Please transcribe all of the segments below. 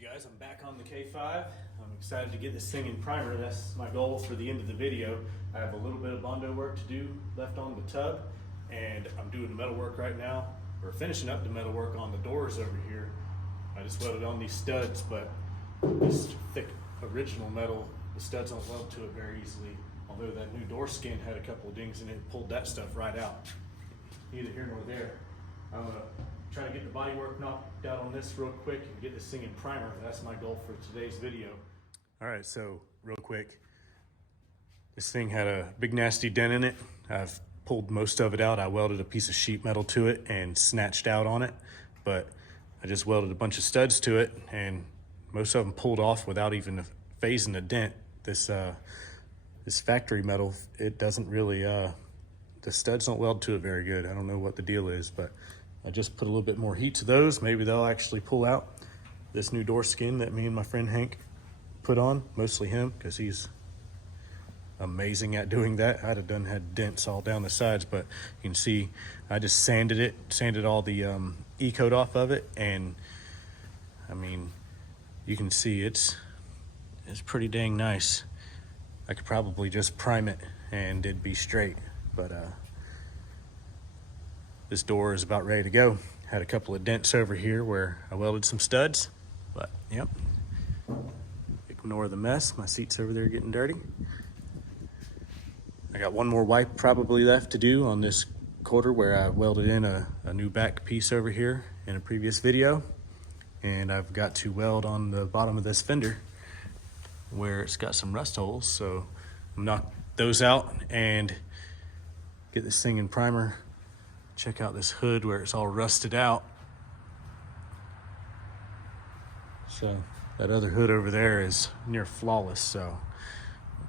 You guys, I'm back on the K5. I'm excited to get this thing in primer. That's my goal for the end of the video. I have a little bit of Bondo work to do left on the tub, and I'm doing the metal work right now. We're finishing up the metal work on the doors over here. I just welded on these studs, but this thick original metal, the studs don't weld to it very easily. Although that new door skin had a couple of dings in it, pulled that stuff right out. Neither here nor there. I'm gonna try to get the body work knocked out on this real quick and get this thing in primer. That's my goal for today's video. All right, so real quick, this thing had a big nasty dent in it. I've pulled most of it out. I welded a piece of sheet metal to it and snatched out on it, but I just welded a bunch of studs to it, and most of them pulled off without even phasing a dent. This factory metal, it doesn't really, the studs don't weld to it very good. I don't know what the deal is, but I just put a little bit more heat to those. Maybe they'll actually pull out. This new door skin that me and my friend Hank put on, mostly him, because he's amazing at doing that. I'd have had dents all down the sides, but you can see I just sanded all the E-coat off of it, and I mean, you can see it's pretty dang nice. I could probably just prime it and it'd be straight, but this door is about ready to go. Had a couple of dents over here where I welded some studs, but yep. Ignore the mess. My seat's over there getting dirty. I got one more wipe probably left to do on this quarter where I welded in a new back piece over here in a previous video. And I've got to weld on the bottom of this fender where it's got some rust holes. So I'm gonna knock those out and get this thing in primer. Check out this hood where it's all rusted out. So that other hood over there is near flawless, so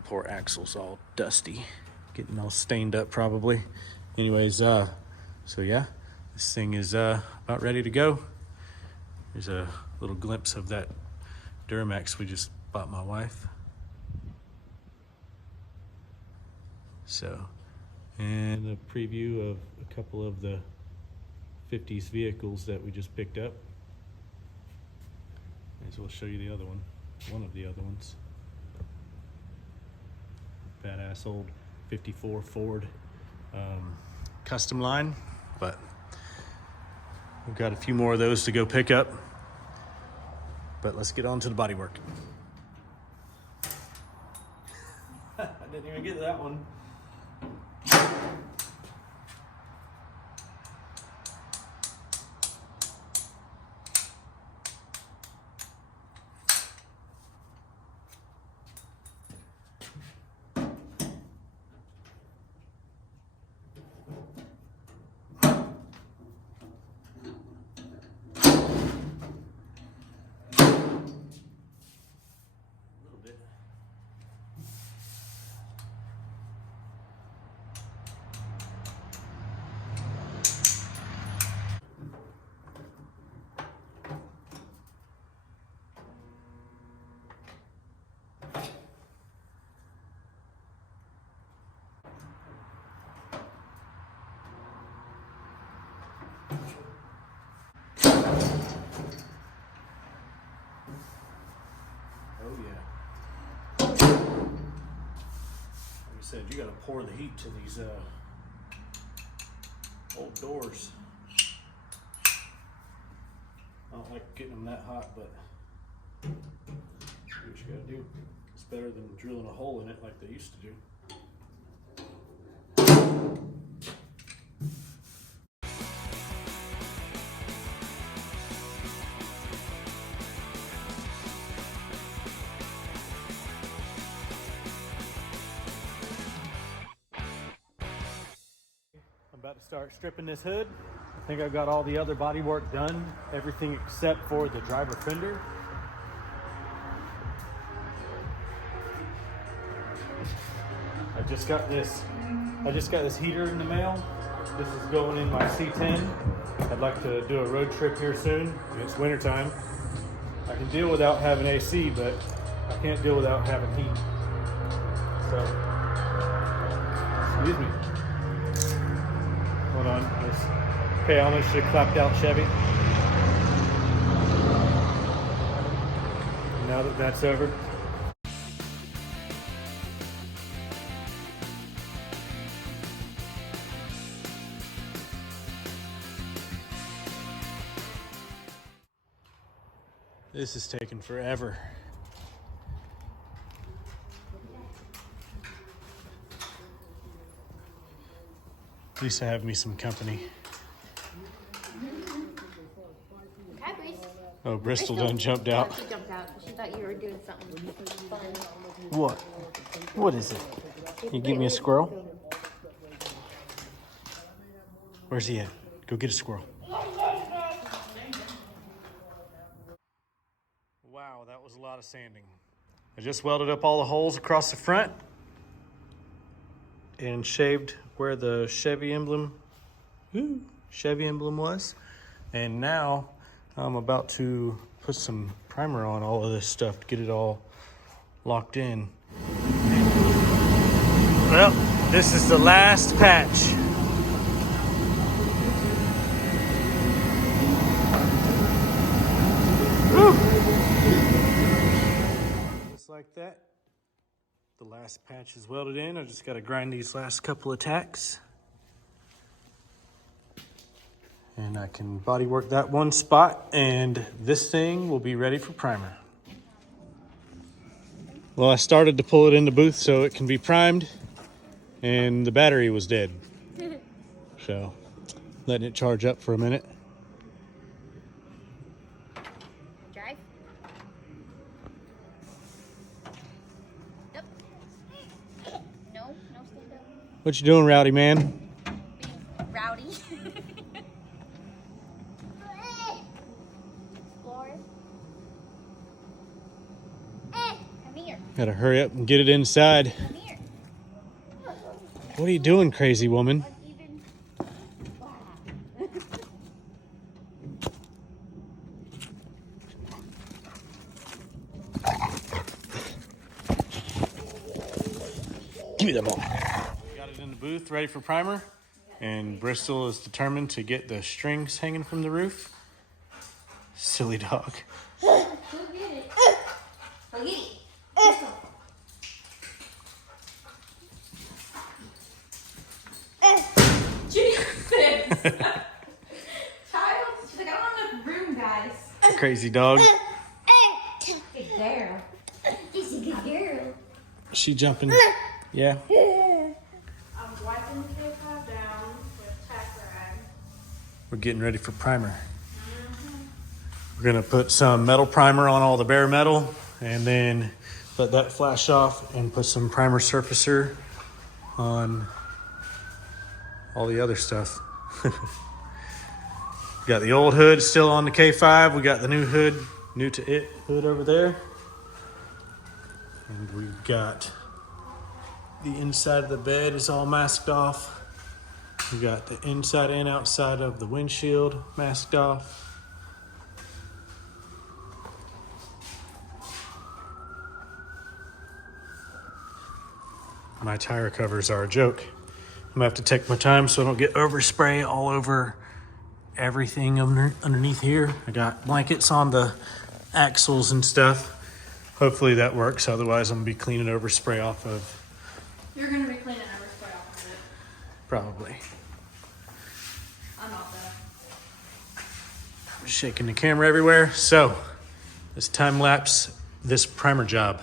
poor axle's all dusty, getting all stained up probably. Anyways, so yeah, this thing is about ready to go. There's a little glimpse of that Duramax we just bought my wife. So, and a preview of a couple of the 50s vehicles that we just picked up. May as well show you the other one of the other ones. Badass old 54 Ford custom line, but we've got a few more of those to go pick up. But let's get on to the body work. I didn't even get that one. Oh yeah. Like I said, you gotta pour the heat to these old doors. I don't like getting them that hot, but do what you gotta do. It's better than drilling a hole in it like they used to do. About to start stripping this hood. I think I've got all the other body work done, everything except for the driver fender. I just got this heater in the mail. This is going in my C10. I'd like to do a road trip here soon. It's winter time. I can deal without having AC, but I can't deal without having heat. So, excuse me. Hold on. Okay, I almost should have clapped out Chevy. now that that's over. This is taking forever. At least I have me some company. Hi, Grace. Oh, Bristol done jumped out. She jumped out. She thought you were doing something fun. What? What is it? You give me a squirrel? Where's he at? Go get a squirrel. Wow, that was a lot of sanding. I just welded up all the holes across the front and shaved where the Chevy emblem was. And now I'm about to put some primer on all of this stuff to get it all locked in. Well, this is the last patch. Woo! Just like that. The last patch is welded in. I just got to grind these last couple of tacks. And I can bodywork that one spot, and this thing will be ready for primer. Well, I started to pull it in the booth so it can be primed, and the battery was dead. So, letting it charge up for a minute. Drive. Yep. No, stand up. What you doing, rowdy man? Being rowdy. Explore. Come here. Gotta hurry up and get it inside. Come here. What are you doing, crazy woman? Even. Wow. Give me that ball. We got it in the booth, ready for primer. And Bristol is determined to get the strings hanging from the roof. Silly dog. Go get it. Go get it. Jesus! Child, she's like, I don't have enough room, guys. Crazy dog. Good girl. She's a good girl. She jumping. Yeah. I'm wiping the K5 down with tack rag. We're getting ready for primer. We're gonna put some metal primer on all the bare metal and then let that flash off and put some primer surfacer on all the other stuff. We got the old hood still on the K5. We got the new hood, new to it hood over there. And we've got the inside of the bed is all masked off. We got the inside and outside of the windshield masked off. My tire covers are a joke. I'm gonna have to take my time so I don't get overspray all over everything underneath here. I got blankets on the axles and stuff. Hopefully that works. Otherwise I'm gonna be cleaning overspray off of. You're going to be cleaning overspray off of it. Probably. I'm not that. I'm shaking the camera everywhere. So let's time lapse this primer job.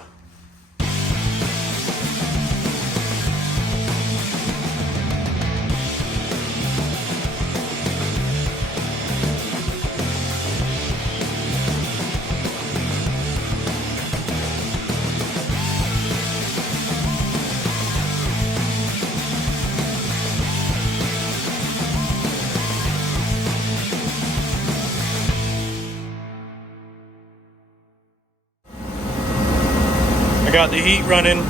I got the heat running,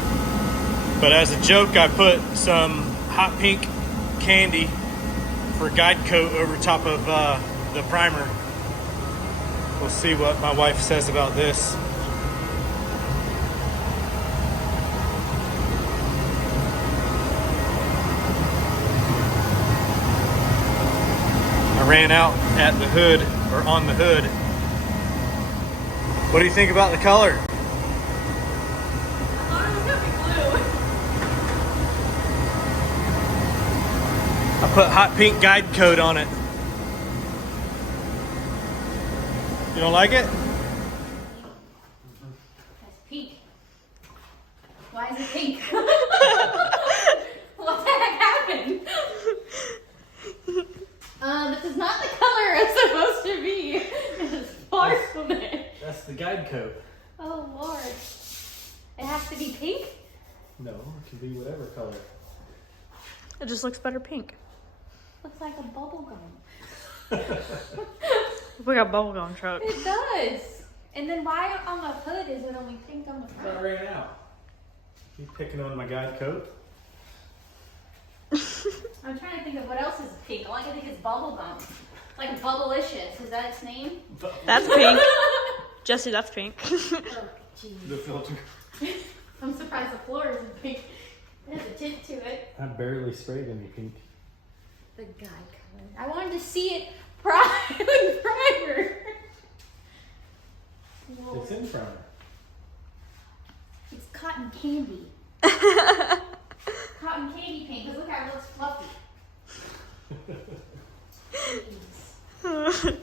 but as a joke, I put some hot pink candy for guide coat over top of the primer. We'll see what my wife says about this. I ran out at the hood, or on the hood. What do you think about the color? I put hot pink guide coat on it. You don't like it? That's pink. Why is it pink? What the heck happened? This is not the color it's supposed to be. It's far from it. That's the guide coat. Oh Lord. It has to be pink? No, it can be whatever color. It just looks better pink. Looks like a bubble gum. We got bubblegum truck. It does. And then why on the hood is it only pink on the I front? ran out. You picking on my guide coat? I'm trying to think of what else is pink. All I can think is bubble gum. Like Bubblicious. Is that its name? That's pink. Jesse, that's pink. Oh, jeez. The filter. I'm surprised the floor isn't pink. It has a tint to it. I barely sprayed any pink. The guide color. I wanted to see it primer. Whoa. It's in primer. It's cotton candy. Cotton candy pink. Because look how it looks fluffy. Jeez.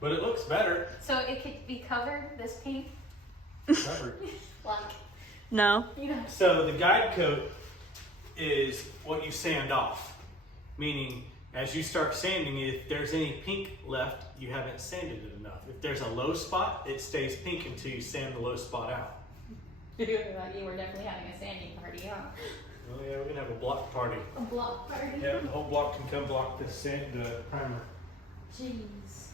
But it looks better. So it could be covered, this pink? Covered. Like, No. you know. So the guide coat is what you sand off. Meaning, as you start sanding, if there's any pink left, you haven't sanded it enough. If there's a low spot, it stays pink until you sand the low spot out. You were definitely having a sanding party, huh? Oh yeah, we're gonna have a block party. A block party. Yeah, the whole block can come block the primer. Jeez.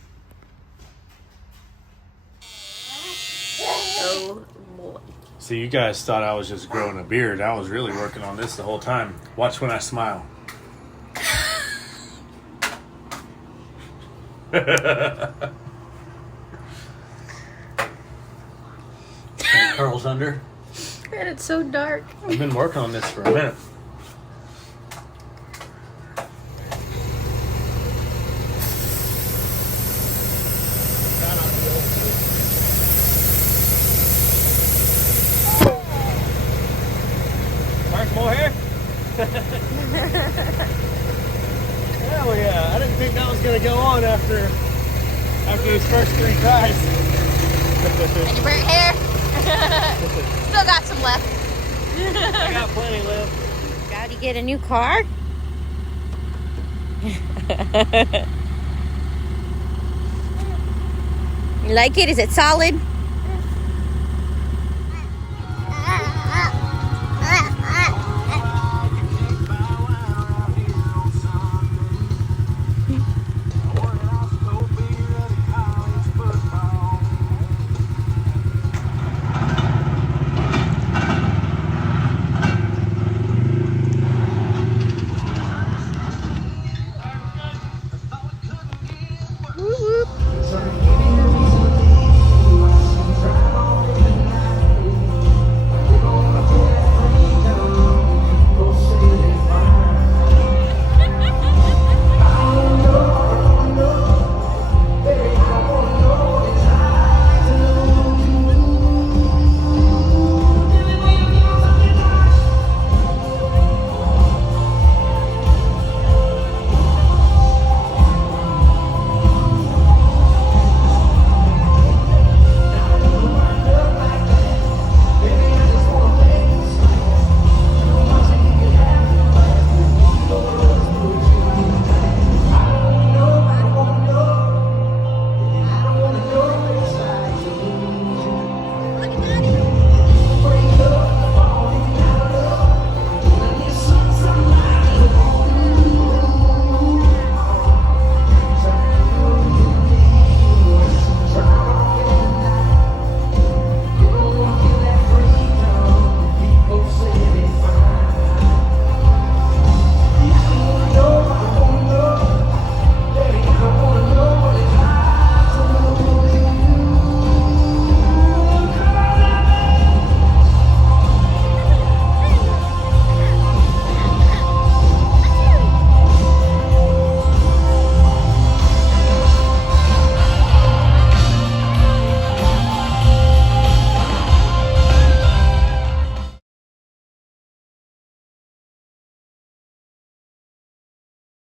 Oh boy. So you guys thought I was just growing a beard. I was really working on this the whole time. Watch when I smile. Curls under. And it's so dark. I've been working on this for a minute. Mark, more hair? Hell yeah, I didn't think that was going to go on after these first 3 tries. And you burnt hair? Still got some left. I got plenty left. Gotta get a new car. You like it? Is it solid?